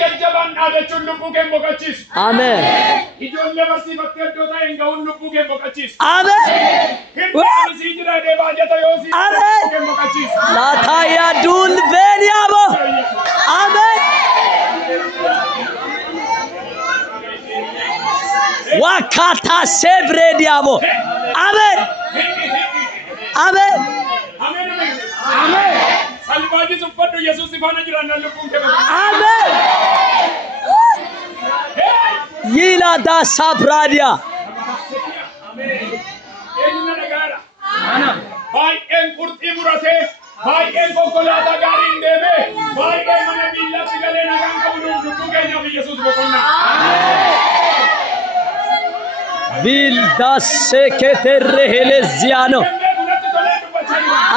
jajjaban dhaadachuun lubbuu kee boqochiisu. Amen. Ijoollee barsiifattee iddoo ta'een ga'uun lubbuu kee boqochiisu. Amen. Hir'aan isii jira deebaajata yoo sii lubbuu kee boqochiisu. Lataya dul beniamo. Amen. Wakata sevre diamo. Amen. Amen. Amen. Amen. Salvaji suffaddu Yesuus ifana jira nan lubbuun kee boqochiisu. Amen. Yila da sabradia. Amen. Eenyuna dhagaadha. Baay'een qurxii muratee, baay'een konkolaataa gaariin deemee, baay'een mana miillatti galee nagaan qabu lubbuu keenyaaf Yesuus boqonnaa. Vilda seketere heleziano.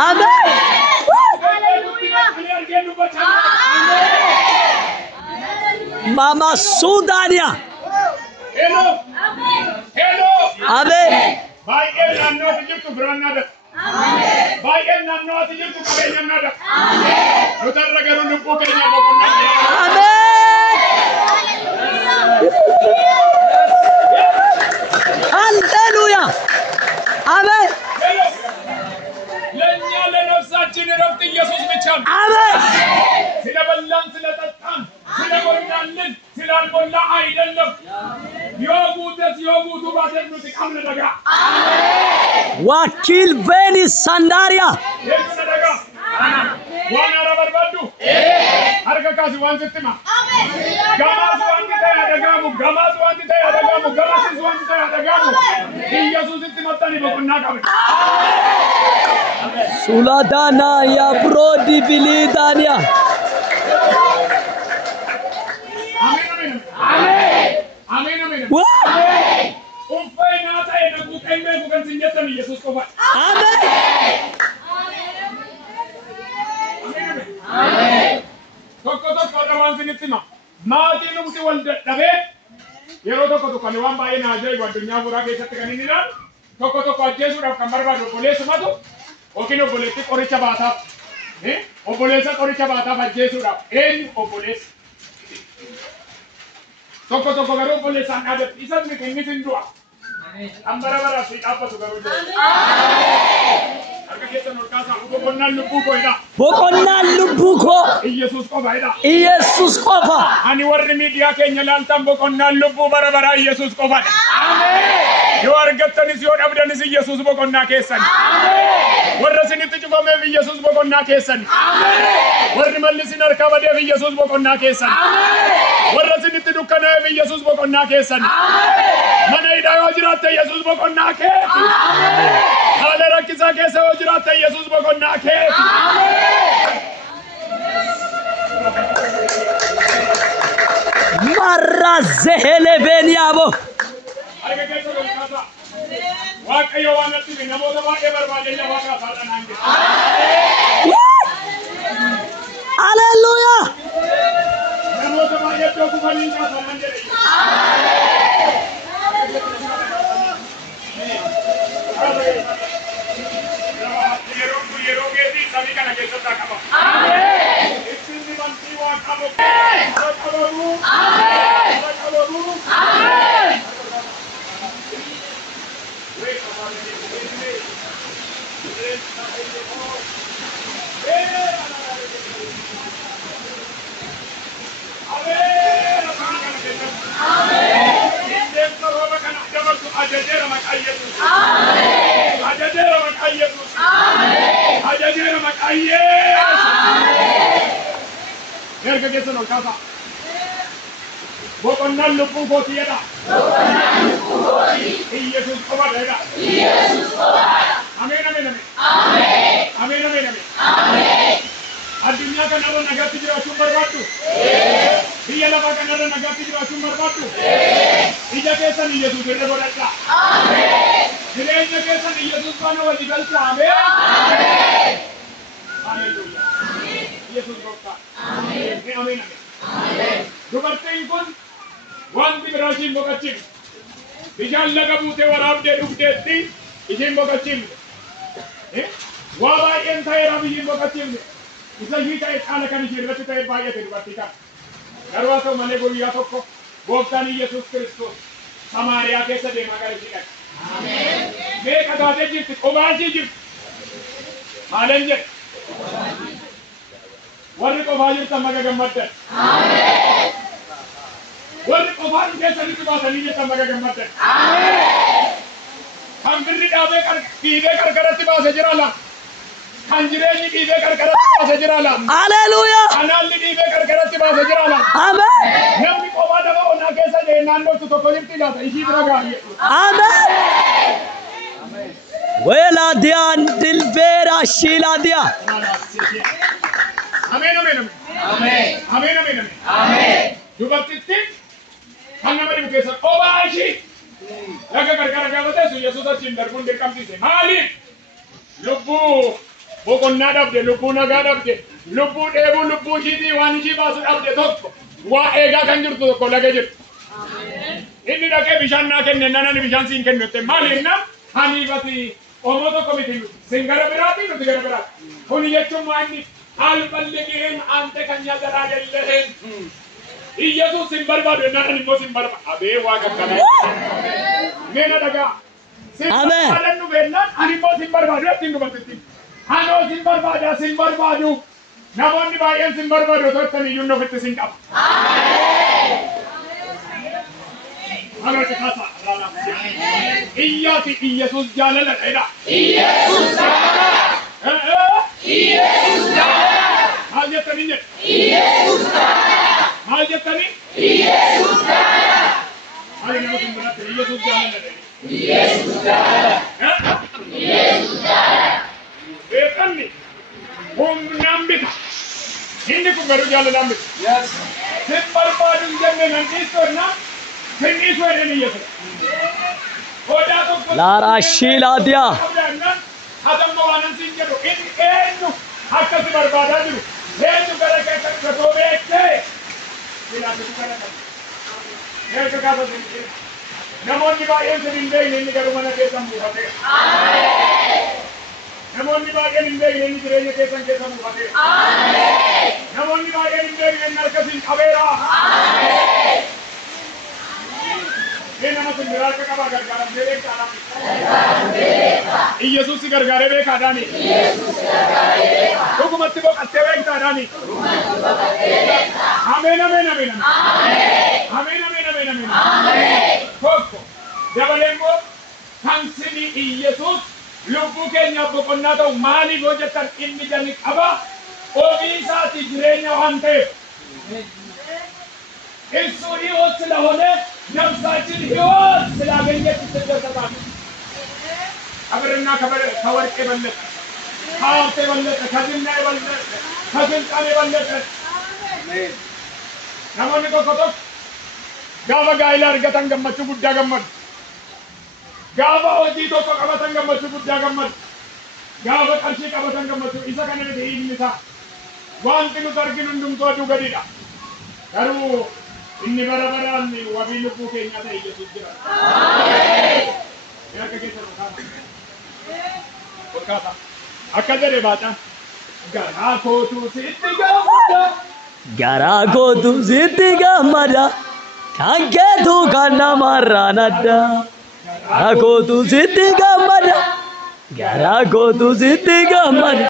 Amen. Mama Sudania. Hello. Hello. Amen. Baay'een naannoo ati jirtu biraan naadha. Baay'een naannoo ati jirtu qabeenyaan naadha. Nutarra garuu lubbuu keenya boqonnaa. Amen. Hallelujah. Amen. ለእኛ ለነፍሳችን እረፍት ኢየሱስ ብቻ ነው። Amen. ስለበላን ስለጠጣን ስለሞላልን ስላልሞላ አይደለም። የሞተስ የሞቱ ባደሉ ጥቃም ነደጋ Wakil Beni Sandaria. ነደጋ ዋና ረበርባዱ አርከካሲ ዋንስጥማ ጋማስ ዋንተ ያደጋሙ ጋማስ ዋንተ ያደጋሙ ጋማስ ዋንተ ያደጋሙ ኢየሱስ እንትመጣኒ በቁና ቀበ Suladana ya brodi bilidania. አሜን አሜን አሜን አሜን Amen. ኡንፈይናታ የነቁ ቀንበ ጉገንስኘተን ኢየሱስ ቆፋ Amen. tokko tokko waan sinitti maatiin umti wal dadhabee yeroo tokko ni waan baay'ee na ajaa'ibu addunyaa buraa keessatti kan inni ilaalu tokko ajjeesuudhaaf kan barbaadu obboleessumatu yookiin obboleetti qoricha baataaf obboleessa qoricha baataaf ajjeesuudhaaf eenyu obboleessa tokko garuu obboleessaan dhaabatti isas miti innis hin du'a kan bara baraaf si dhaabbatu garuu jira. Boqonnaan lubbuu koodha. Boqonnaan lubbuu koo. Iyesuus qofaadha. Iyesuus qofa. Ani warri miidiyaa keenya laaltan boqonnaan lubbuu bara baraa Iyesuus qofaadha. Ameen. Yoo argattanis yoo dhabdanis Iyesuus boqonnaa keessani. Ameen. Warra isinitti cufameef Iyesuus boqonnaa keessani. Ameen. Warri malli isin harkaa badeef Iyesuus boqonnaa keessani. Ameen. Warra isinitti dukkanaa'eef Iyesuus boqonnaa keessani. Ameen. Mana hidhaa yoo jiraatte Iyesuus boqonnaa keeti. Ameen. Haala rakkisaa keessa yoo jiraatte Iyesuus boqonnaa keeti. Marra zehele beniamo. Arga keessa lolkaasa. Waaqayyo waan natti namoota baay'ee barbaadenya waaqa faadhanaan jedhe. Hallelujah. Namoota baay'ee iddoo kufanii faadhanaan jedhe. Yeroo keetii samii kana keessatti qaba. Ameen. Ittiin bantii waan qabu. Ameen. Ameen. Ameen. Erga keessa ol kaasa. Boqonnaan lubbuu kootii jedha. Boqonnaan lubbuu kootii. Iyesuus qofaadha. Iyesuus qofaadha. Ameen ameen ameen. Ameen. Ameen ameen ameen. Ameen. Addunyaa kanarra nagaatti jiraachuun barbaaddu. Biyya lafaa kanarra nagaatti jiraachuun barbaaddu. Ija keessan Iyesuus irra godhadhaa. Ameen. Jireenya keessan Iyesuus faana walii galchaa. Ameen. Ameen. Haleluuyaa. Iyesuus gooftaa. Ameen. Ameen ameen. Ameen. Dubartiin kun wanti biraatiin boqochiifte. Bishaan laga buutee waraabdee dhugdeetti ishiin boqochiifte. Waa baay'een ta'eera biyyiin boqochiifte. Isa ishii ta'e caala kan ishii irratti ta'e baay'ate dubartii kana. Garwato mane guyyaa tokko gooftaan Yesuus Kiristoos Samaariyaa keessa deemaa gara ishee dhaqe. Ameen. Meeqa taatee jirti? Qobaashii jirti. Maalan jedhe? Warri qofaa jirtan maga gammaddan. Ameen. Warri qofaan keessanitti baatanii jirtan maga gammaddan. Ameen. Kan birri dhaabee dhiibee qarqaratti baase jira laa. Kan jireenyi dhiibee qarqaratti baase jira laa. Hallelujah. Kanaalli dhiibee qarqaratti baase jira laa. Amen. Namni qofaa daba onaa keessa naannootti tokko jirti laata ishii bira gaarii. Amen. Wela dian dilbera shila dia. Amen, amen, amen. Amen. Amen, amen, amen. Amen. Dubartittiin kan nama dhibu keessa qofaa ishii laga gargara gaafatee sun Yesuus achiin darbuun dirqamsiise. Maaliif? Lubbuu boqonnaa dhabde, lubbuu nagaa dhabde, lubbuu dheebuu, lubbuu ishiitii waan ishii baasu dhabde tokko waa eegaa kan jirtu tokko laga jirtu. Inni dhaqee bishaan naa kenne nanani bishaan siin kennutte maaliif na haniifati omoo tokko miti sin gara biraati nuti gara biraati. Kuni jechuun waanni alballigeen ante kan nyaataraa jalleen. Yesuus sin barbaadu nanani immoo sin barbaadu. Abee waa gaggabee. Meena dhagaa. Amen. Alannu beellaan ani immoo sin barbaadu ittiin dubartittiin. Anoo sin barbaada sin barbaadu. Namoonni baay'een sin barbaadu otoo ittiin iyyuu ofitti sin qaba. Amen kasa rana. Iyyati Yesuus jaalala dheeraa. Yesuus jaalala. Yesuus jaalala. Maal jettanii jedhe? Yesuus jaalala. Maal jettanii? Yesuus jaalala. Maal nama sin biraatti Yesuus jaalala dheeraa. Yesuus jaalala. Yesuus jaalala. Beekamni humnaan bita. Inni kun garuu jaalalaan bita. Sin barbaadu hin jenne nan dhiistoonnaa. Lara shila dia. Namoonni baay'een hin beekne inni garuu mana keessan buufatee. Namoonni baay'een hin beekne inni jireenya keessan keessa buufatee. Namoonni baay'een hin beekne inni harkasiin qabeera. Nama sin biraarka qaba gargaaramtee beektaadhaani. Yesuus si gargaaree beekaadhaani. Dhugumatti boqattee beektaadhaani. Ameen, ameen, ameen. Ameen, ameen, ameen, ameen. Tokko dabalee immoo kan sini Yesuus lubbuu keenyaaf boqonnaa ta'u maaliif hojjetan inni jali qaba ofii isaati jireenya waan ta'eef. Isu ሕይወት ስለሆነ ነፍሳችን ሕይወት ስላገኘች ትደሰታለች። ከብርና ከወርቅ የበለጠ ከሀብት የበለጠ ከዝና የበለጠ ከስልጣን የበለጠ namoonni tokko tokko gaafa gaa'ila argatan gammachuu guddaa gammadu. Gaafa hojii tokko qabatan gammachuu guddaa gammadu. Gaafa qarshii qabatan gammachuu isa kana miti inni isaa wanti nuti arginu hundumtuu aduu gadiidha. Garuu inni bara baraan wabii lubbuu keenyaa ta'e Yesuus jira. Akka keessa fakkaata. Akka jedhe baacaan garaa kootu sitti gammada. Garaa kootu sitti gammada. Kan keetu kan namarraan adda. Garaa kootu sitti gammada. Garaa kootu sitti gammada.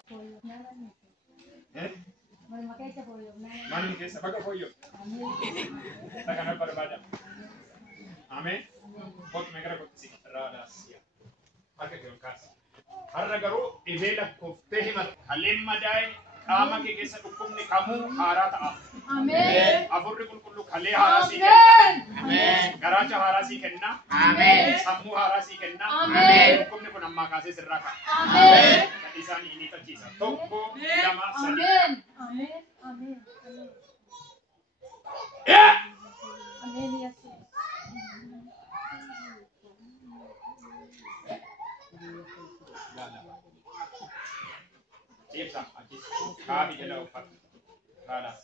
Mani keessa bakka fooyyoo. Takana barbaada. Ameen. Kootu meeqara kottisi raadaasiya. Akka jiru kaasa. Har'a garuu dhibee lakkoftee himata. Halleen madaa'e qaama kee keessa dhukkubni kamuu haaraa ta'a. Ameen. Afurri qulqulluu kalee haaraa sii kenna. Ameen. Garaacha haaraa sii kenna. Ameen. Sammuu haaraa sii kenna. Ameen. Dhukkubni kun ammaa kaasee sirraa ka'a. Ameen. Kan isaanii inni tachiisa. Tokko, lama, sadii. Ameen. Ameen. Ameen. Ameen Yesuus. Cipsa, ajis, kami jala ufat, radas,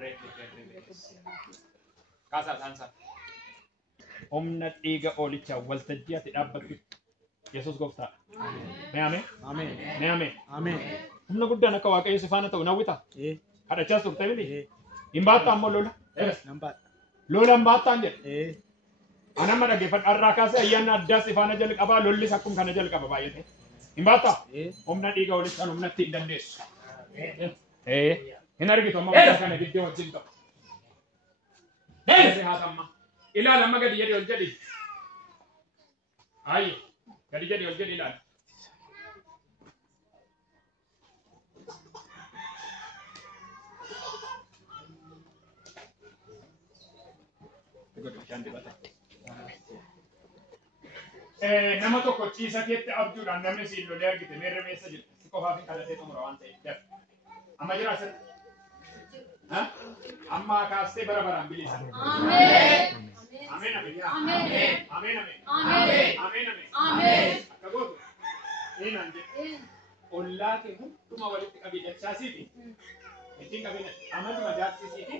rek. Kasa sansa. Omna tiga olicha waltajjia ti dhaabbatu Yesuus gooftaa. Mee ameen? Ameen. Mee ameen? Ameen. Humna guddaan akka Waaqayyo si faana ta'u nawwita. Kadhachaas turte miti. Imbaata ammoo lola. Lola imbaata anje. Ana mana geeffadhu har'aa kaasee ayyaana addaas ifaana jalqabaa lollis akkuma kana jalqaba baay'ate. Imbaata humna dhiiga walitti kan humnatti hin dandeessu. Hin argitu amma wajjin kana gidduu wajjin ta'u. Haa tamma. Ilaala amma gadi jedhi ol jedhi. Ayyo gadi jedhi ol jedhi ilaala. Nama tokko ciisa keetti abjuudhaan namni siin lolee argite meerre meessa jirti. Si qofaaf hin kadhatee xumura waan ta'eef. Amma jira asirra. Amma kaastee bara baraan bilisa. Ameen. Ameen ameen. Ameen. Ameen ameen. Ameen ameen. Akka gootu. Eenaan jedhe. Ollaa kee hunduma walitti qabee dachaasiiti. Ittiin qabee amaluma jaarsisiiti.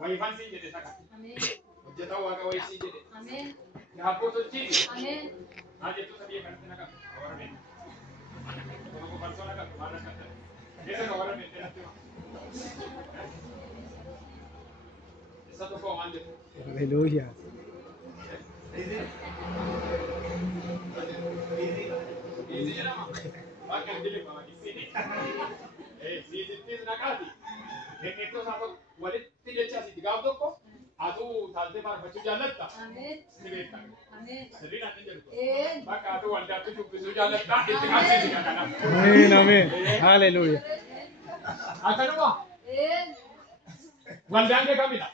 Wayifan siin jedhe saka. Ameen. Hojjetaa waaqa wayii siin jedhe. Ameen. Gaaffoo tolchiiti. Ameen. Haa jettu sadii kanatti na qabdu. Warra beektu. Tokko farsoo na qabdu. Maal rakkatan. Keessa ka warra beektee natti hima. Isa tokko maal jettu. Hallelujah. Easy jedhama. Bakka hin jilima. Siisittis naqaati. Kennettoo isaa tokko walitti jechaasiiti gaaf tokko. Atuu taatee faarfachuu jaallatta? Ameen. Si beekta? Ameen. Sirriin akka jedhu. Bakka atuu waldaatti dubbisuu jaallatta? Itti qabsiisi kana. Ameen ameen. Hallelujah. Akkanuma? Waldaan kee kamidha?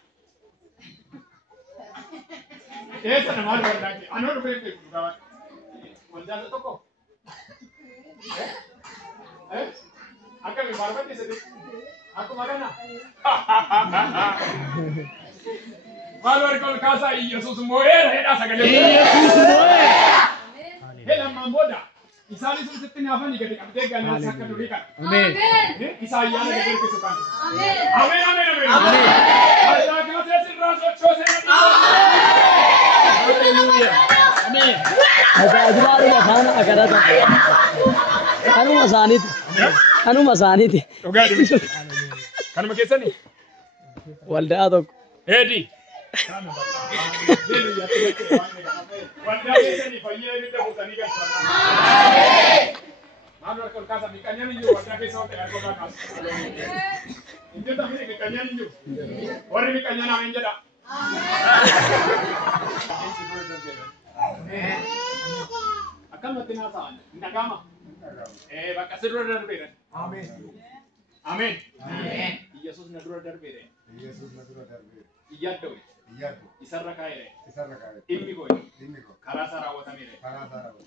Eessa namaan waldaan kee? Anoo dhufee beeku gabaadha. Waldaan tokko? Akkami faarfatti sirrii? Akkuma kana? Maal warqoon kaasaa Iyyasuus moo'eera hedhaa sagalee. Iyyasuus moo'eera. Hedhammaan booda isaanis sitti naafanii gadi qabdee galmeessa akka durii kana. Ameen. Isa ayyaana gadi hirkisu kana. Ameen. Ameen ameen ameen. Ameen. Allaa kaasee sirraa sochoosee na Hallelujah. Ameen. Tajaajilaa kana agarata. Kanuma isaaniiti. Kanuma isaaniiti. Dhugaa dhibisu. Kanuma keessanii? Waldaa tokko. Heedi. Waldaa keessanii fayyee bidda buutanii galfannaa. Maal warqoon kaasa miqanyaan hin jiru waldaa keessa waan ta'e argoo kaasa. Hin jedha miti miqanyaan hin jiru. Warri miqanyaan ameen jedha. Akkanumatti naa ta'an hin dhaga'ama. Bakka si dura darbeera. Ameen. Ameen. Iyyasuus na dura darbeera. Iyyaddo. Isarra kaa'eera. Dhimmi koo. Karaa isaa raawwatameera.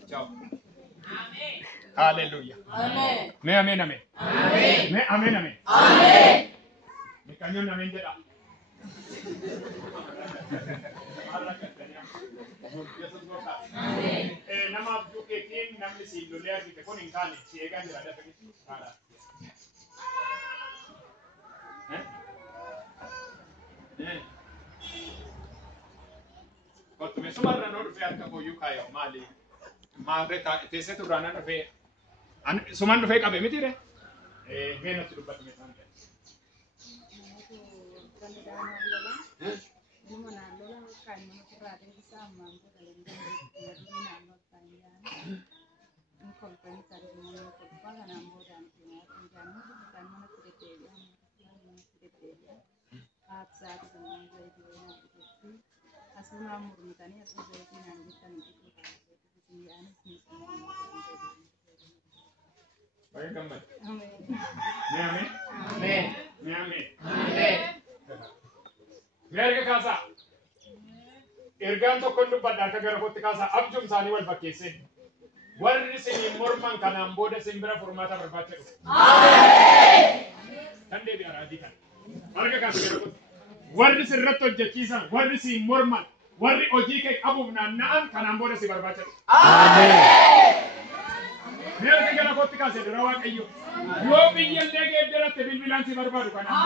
Ciao. Ameen. Hallelujah. Ameen. Mee ameen ameen. Ameen. Mee ameen ameen. Ameen. Miqanyoon ameen jedha. Yesuus gooftaa. Nama abjuu keetiin namni siin lolee argite kun hin kaane si eegaa jira dafa haadha. Kottume sumarra noo dhufee harka kooyyuu kaayoo maali? Maarree teessee turraan an dhufee suman dhufee qabe miti re? Mee natti dubbatu mee isaan jedhe. Baik gambar. Amin. Amin. Amin. Amin. Amin. Biar ke kasa. Ergaan tokkon dubbadha akka gara kootti kaasaa abjuun isaanii wal fakkeesse. Warri isin morman kanaan booda isin bira furmaata barbaacha dhufu. Ameen. Kan deebi'a raadii kana. Marga kaasa gara kootti. Warri sirratti hojjechiisan, warri isin morman, warri hojii kee qabuuf naanna'an kanaan booda si barbaacha dhufu. Ameen. Meerti gara kootti kaasee dura Waaqayyo. Yoo biyyallee geeddaratti bilbilaan si barbaadu kanaan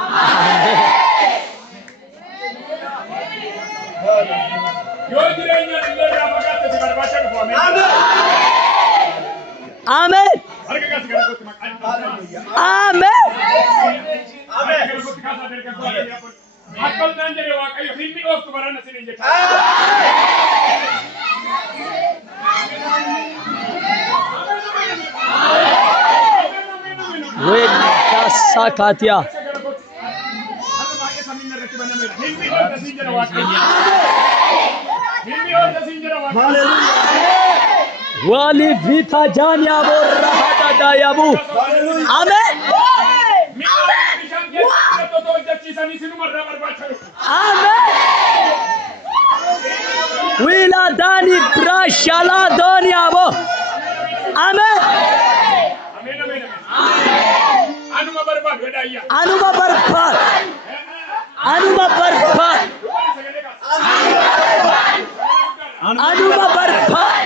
booda. Yo jireenya illee raafagaatti si barbaacha dhufu. Amen. Harka kaasi gara kootti maqaan. Amen. Amen. Gara kootti kaasaa dargaggoon. waraana sinin jetta. Weda sakatia. Wali vita jania borra hada dayabu. Amen. Amen. Wila dani brashala doniabo. Amen. Anuma barbat. Anuma barbat. Anuma barbat.